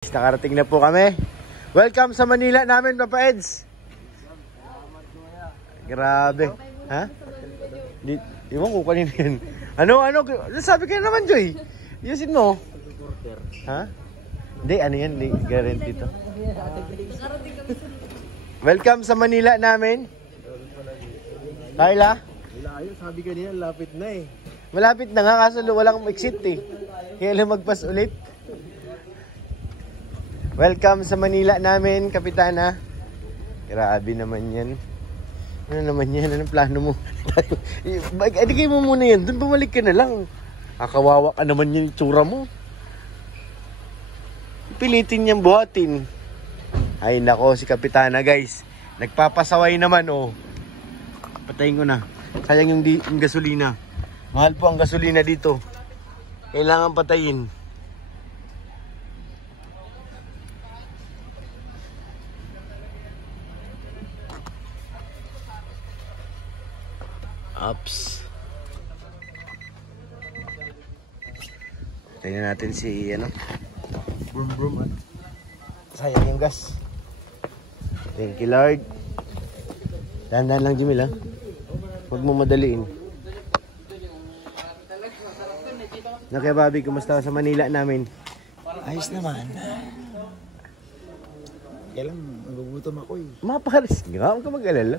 Nakarating na po kami. Welcome sa Manila namin, Papa Eds. Grabe. Ha? Iwan ko kanina yun. Ano? Sabi ka naman, Joy. Yusin mo. Ha? Hindi, ano yan? Guarantee to. Welcome sa Manila namin. Carla? Ayun, sabi kanina, lapit na eh. Malapit na nga, kaso walang exit eh. Kaya lang magpas ulit. Welcome sa Manila namin, Kapitana. Grabe naman yan. Ano naman yan? Anong plano mo? Adigay mo muna yan. Doon bumalik ka na lang. Kakawawa ka naman yung tsura mo. Pilitin niyang buhatin. Ay nako, si Kapitana guys. Nagpapasaway naman oh. Patayin ko na. Sayang yung gasolina. Mahal po ang gasolina dito. Kailangan patayin. Ups. Tingnan natin si Brum. Sayang yung gas. Thank you Lord. Dahan-dahan lang Jimil ha. Huwag mo madaliin. Kaya Bobby, kumusta ka sa Manila namin? Ayos naman. Kailan magugutom ako eh. Maparis. Huwag ka mag-alala.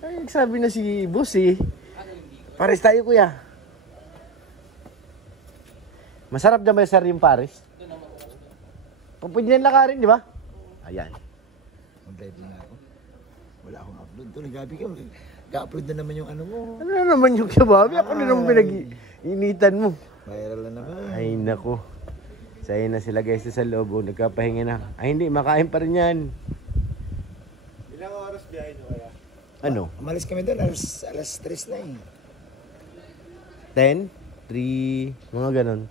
Ay, sabi na si boss eh. Paris tayo kuya. Masarap na may yung Paris. Pwede nang lakarin, di ba? Ayan. Mag-live lang ako. Wala akong upload. Ito, nagabi ka. Ga-upload na naman yung ano mo. Ano na naman yung kababi? Ako na naman pinag-initan mo. Viral na naman. Ay nako. Saya na sila guys sa loob. Nagkapahinga na. Ay hindi, makain pa rin yan. Ilang oras biyahe nyo kaya? Ano? Umalis kami doon. Alas 3 na eh. 10? 3? Mga ganon.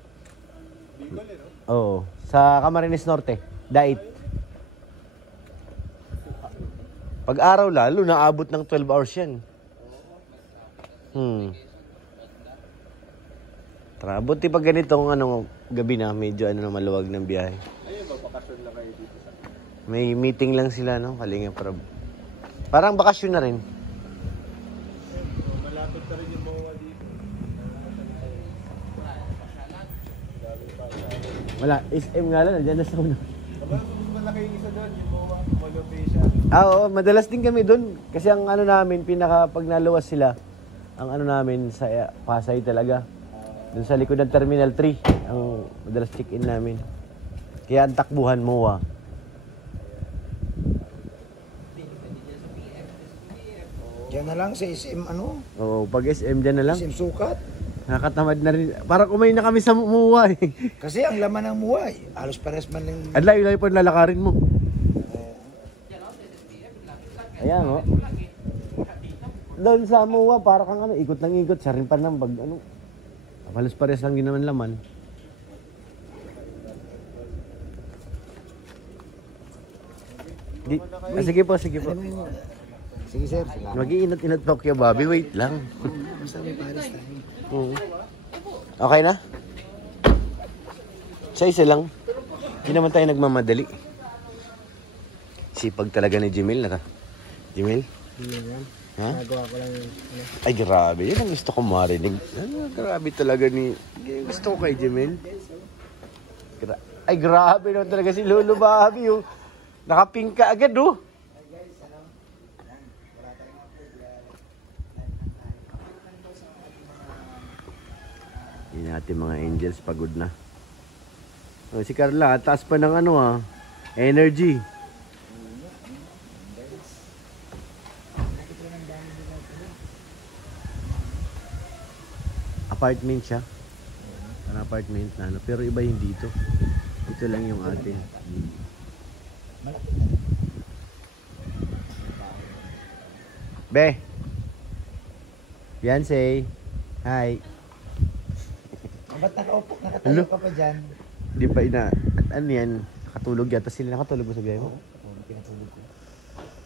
Bicol eh no? Oo. Sa Camarines Norte. Dait. Pag araw lalo, naabot ng 12 hours yan. Tara, buti pag ganitong gabi na, medyo maluwag ng biyahe. Ayun ba, bakasyon lang kayo dito sa... May meeting lang sila, no? Kalinga parang bakasyon na rin. Malapit na rin yung MOA dito. Wala, SM nga lang, nandiyan na sa una. Aba, malaki yung isa doon, yung MOA, Malopecia. Oo, madalas din kami doon. Kasi ang namin, pag naluwas sila, ang namin sa Pasay talaga. Doon sa likod ng Terminal 3, ang madalas check-in namin. Kaya ang takbuhan MOA. Diyan na lang sa SM Oo, pag SM dyan na lang. SM Sukat. Nakatamad na rin. Parang kumain na kami sa MOA eh. Kasi ang laman ng MOA, halos pares man lang. Ang layo-layo pa lalakarin mo. Ayan o. Doon sa MOA, para kang ikot ng ikot. Sa rin pa ng bag, halos pares lang din naman laman. Sige po. Sige sir. Mag-iinat-inat pa kaya Bobby. Wait lang. Basta may pares tayo. Oo. Okay na? Sa isa lang. Hindi naman tayo nagmamadali. Sipag talaga ni Jimil. Jimil? Ha? Nagawa ko lang yung Ay grabe, yun ang gusto ko marinig. Grabe talaga gusto ko kay Jimil. Ay grabe naman talaga si Lolo Bobby. Nakapink ka agad Hindi natin mga angels, pagod na. Si Carla, taas pa ng energy. Apartment siya. Parang apartment na pero iba yung dito. Ito lang yung atin. Be. Beyonce. Hi. Ba't nakatayo ka pa dyan? Di pa ano yan? Nakatulog yata sila. Nakatulog mo sa biyahe mo? Oo, pinatulog ko.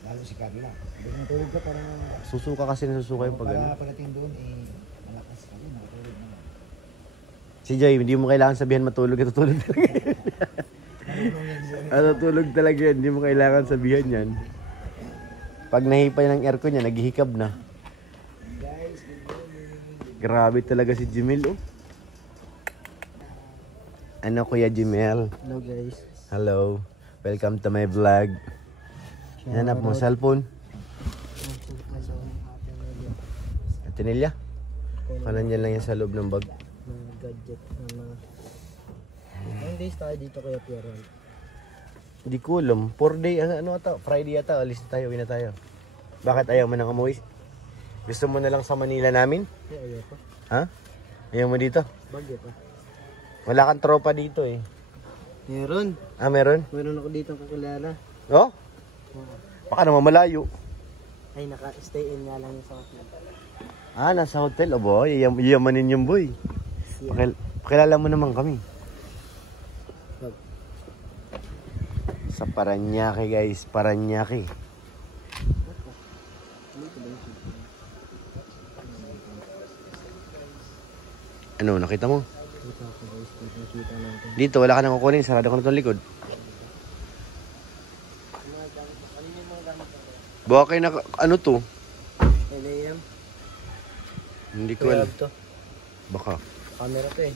Lalo si Carla. Hindi natulog ka parang... Susuka kasi nasusuka yung pag Pagdating doon malakas ka rin. Nakatulog naman. Si Joy, hindi mo kailangan sabihan matulog. Tutulog talaga. Marunong yan Natutulog talaga yan. Hindi mo kailangan sabihan yan. Pag nahipay ng aircon niya, naghihikab na. Grabe talaga si Jimel, oh. Ano Kuya Jimel? Hello guys. Hello. Welcome to my vlog. Hanap mo cellphone? Atenilya? Kanan dyan lang yan sa loob ng bag. Mga gadget na mga... Ilang days tayo dito kaya Pierre? Hindi ko alam. 4 day, ano ata? Friday ata. Alis na tayo, uwi na tayo. Bakit ayaw mo nang umuwi? Gusto mo na lang sa Manila namin? Ayaw ko. Ha? Ayaw mo dito? Bagyo pa. Wala kang tropa dito eh. Meron. Ah, meron? Meron ako dito kakilala. Oh? Baka naman malayo. Ay, naka-stay in nga lang sa hotel. Ah, nasa hotel. O boy, yamanin yung boy. Pakilala mo naman kami. Sa Paranaque guys, Paranaque. Ano, nakita mo? Dito ako guys, nakita natin. Dito, wala ka nang kukunin. Sarado ko na itong likod. Baka kayo ano to? 10 a.m. Hindi ko alam. to. Baka. Camera to eh.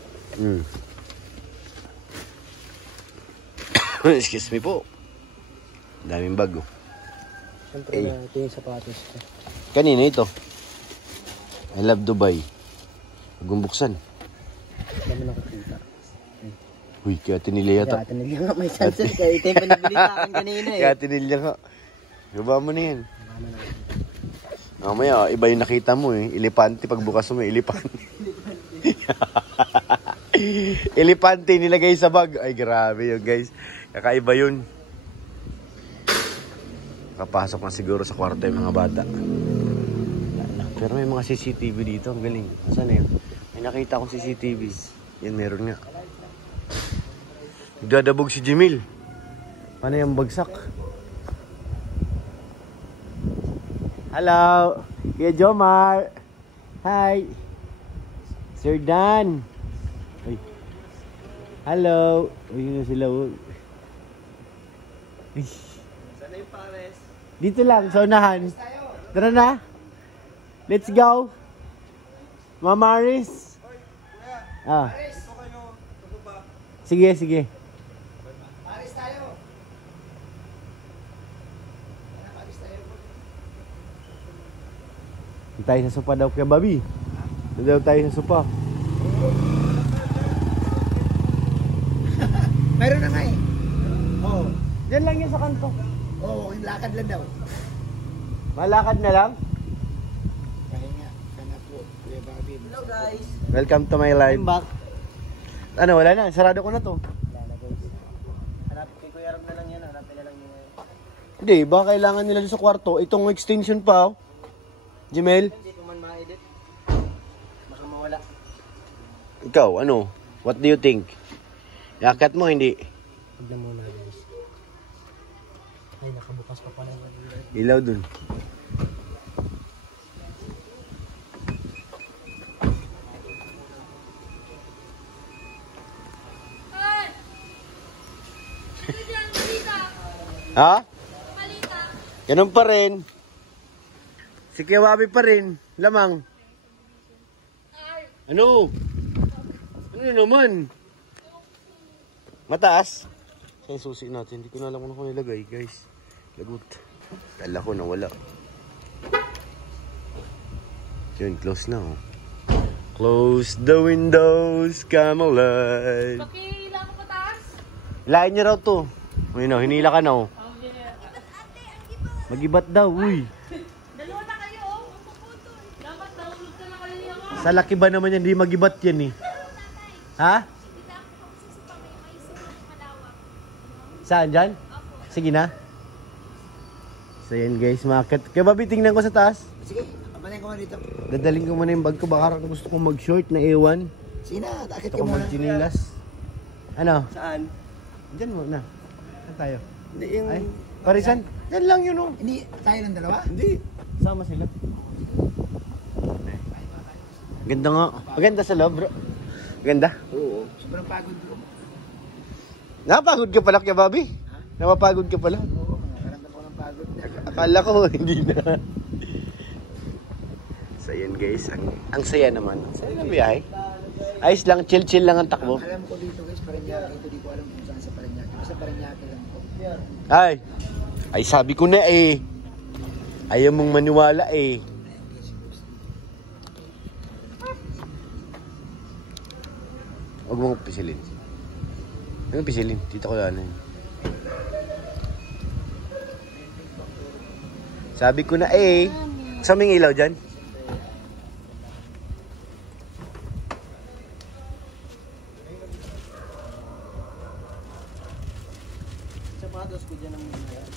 Excuse me po. Daming bag oh. Siyempre Eh. na ito yung sapatos ko. Kanina ito. I love Dubai. Gumbuksan. Dami nakakita. Uy, kaya tinili yata. Kaya tinili nga may sunset. Kaya ito yung pinabili sa akin kanina eh. Kaya tinili nga. Gaba mo na yan. Mamaya, iba yung nakita mo eh. Elepante, pagbukas mo may elepante. Elepante nilagay sa bag. Ay, grabe yun guys. Kakaiba yun. Kapasok na siguro sa kwarto yung mga bata. Pero may mga CCTV dito. Ang galing. Saan na yun? May nakita akong CCTV. Yan, meron nga. Nagdadabog si Jimil. Paano yung bagsak? Hello! Kuya Jomar! Hi! Sir Dan! Ay. Hello! Uy, yun na sila. Sana yung pares? Dito lang, sa unahan. Tara na! Let's go! Mama Aris! Ah. Sige, sige. Pares tayo! Tayo sa sopa daw kaya Bobby. Daw tayo sa sopa. Meron na nga eh. Oo. Diyan lang yan sa kanto. Oo, yung lakad lang daw. Malakad na lang. Pahinga. Sana po, Kuya Bobby. Hello guys! Welcome to my live. I'm back. Ano, wala na. Sarado ko na to. Wala na guys. Hanapin kay Kuya Rob na lang yan. Hanapin na lang yun. Hindi, baka kailangan nila sa kwarto. Itong extension pa, oh. Jimel, Hindi ko man ma-edit. Baka mawala. ikaw, ano? What do you think? Yakat mo, hindi? Huwag na muna guys. Ay, nakabukas pa pala. Ilaw dun. Ha? Ganun pa rin. Si Kiwabi pa rin. Lamang. Ano? Ano naman? Mataas? Sa susi natin. Hindi ko na alam kung ano nilagay, guys. Lagot. Kala ko nawala. Yun, close na, oh. Close the windows, come alive. Pakihila ko pataas. Lain niya raw to. Uy, no, hinila ka na, oh. Mag-ibat daw, uy. Dalawa na kayo, oh. Dapat nahulog ka na kayo niya. Sa laki ba naman yan, di mag-ibat yan, eh. Ha? Saan dyan? Sige na. So yan guys, makakit. Kaya Bobby, tingnan ko sa taas. Sige, kapanin ko nga dito. Dadaling ko muna yung bag ko. Baka gusto kong mag-short na ewan. Sige na, takit Gusto ka kong muna. mag-chinilas. Ano? Saan? Dyan muna. Saan tayo? Hindi, yung... Ay, parisan? Yan lang yun, oh. Hindi, tayo ng dalawa? Hindi. Sama sila. Ganda nga. Maganda sa loob, bro. Maganda. Oo. Sobrang pagod ko. Napagod ka pala kaya, Bobby. Napapagod ka pala. Oo, nakaramdam ko ng pagod. Akala ko, hindi na. So yun guys, ang saya naman. Saya na biyahe. Ayos lang, chill lang ang takbo. Alam ko dito guys, Parañaque. Ito di ko alam kung saan sa Parañaque. Basta Parañaque lang po. Ay sabi ko na eh. Ayaw mong maniwala eh. Huwag mong pisilin. Huwag mong pisilin. Dito ko lang. Sabi ko na eh. Saan may ilaw dyan?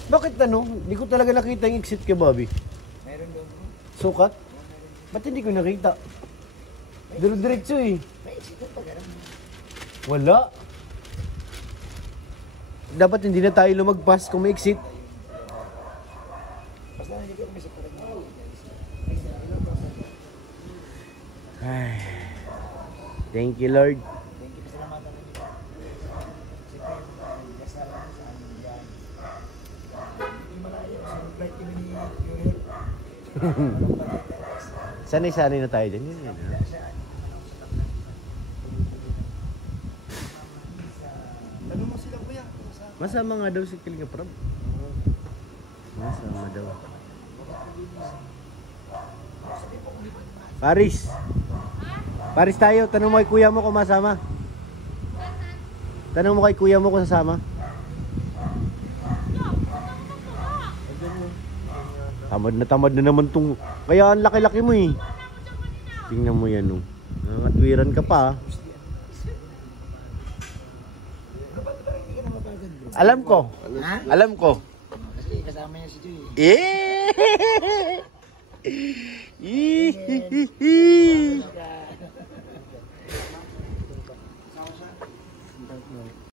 Bakit ano? Hindi ko talaga nakita yung exit kay Bobby. Meron doon. Sukat? Ba't hindi ko nakita? Diretso eh. May exit pa ganun. Wala. Dapat hindi na tayo lumagpas kung may exit. Basta hindi ko kami sa Parañaque. Ay. Thank you, Lord. Thank you, pasalamatan rin kita. Siyempre, dasal lang sa aming yan. Hindi malayo. Sa flight kami ni Yuri. Sanay-sanay na tayo dyan. Yun, yun. Tanong mo sila kuya. Masama nga daw si Kalinga Prab. Masama daw. Paris tayo. Tanong mo kay kuya mo kung masama. Tanong mo kay kuya mo kung sasama. Tamad na naman tong... Kaya ang laki-laki mo eh. Tingnan mo yan oh. Nangatwiran ka pa. Alam ko. Ha? Alam ko. Kasi kasama niya si Joy. Eh!